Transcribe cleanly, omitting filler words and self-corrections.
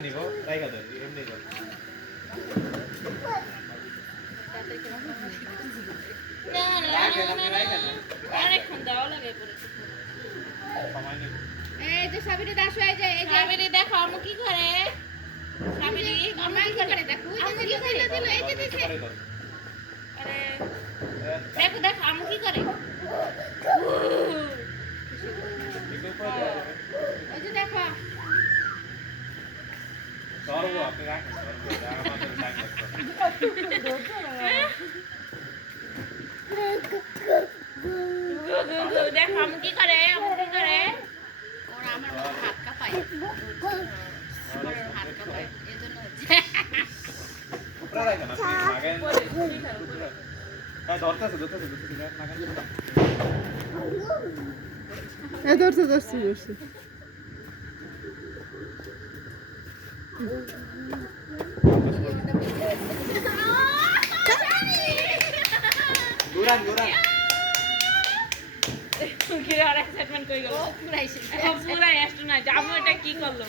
নিব রাইখা দাও এমনি কর না না অনেকক্ষণ দেওয়া লাগে পরে সময় নেই এই যে সাবিরি দাস হয়ে যায় এই যে সাবিরি দেখো আম্মু কি করে সাবিরি আম্মা কি করে দেখো ওই যে দিল দিল এই যে দিছে আরে দেখো দেখো আম্মু কি করে ওই যে দেখো সরব আপনি রাখেন সরব আমাদের টাইম লাগবে দেখো আম্মু কি করে ওরা আমার মতো হাত কাঁপায় আমার হাত কাঁপায় এজন্য হচ্ছে উপরে রাখেন আপনি লাগান হ্যাঁ ধরতেছে লাগান ধরছে দুরান কি আর এক্সাইটমেন্ট কই গেল পুরাইছে পুরা এস্ট না জামু এটা কি করলো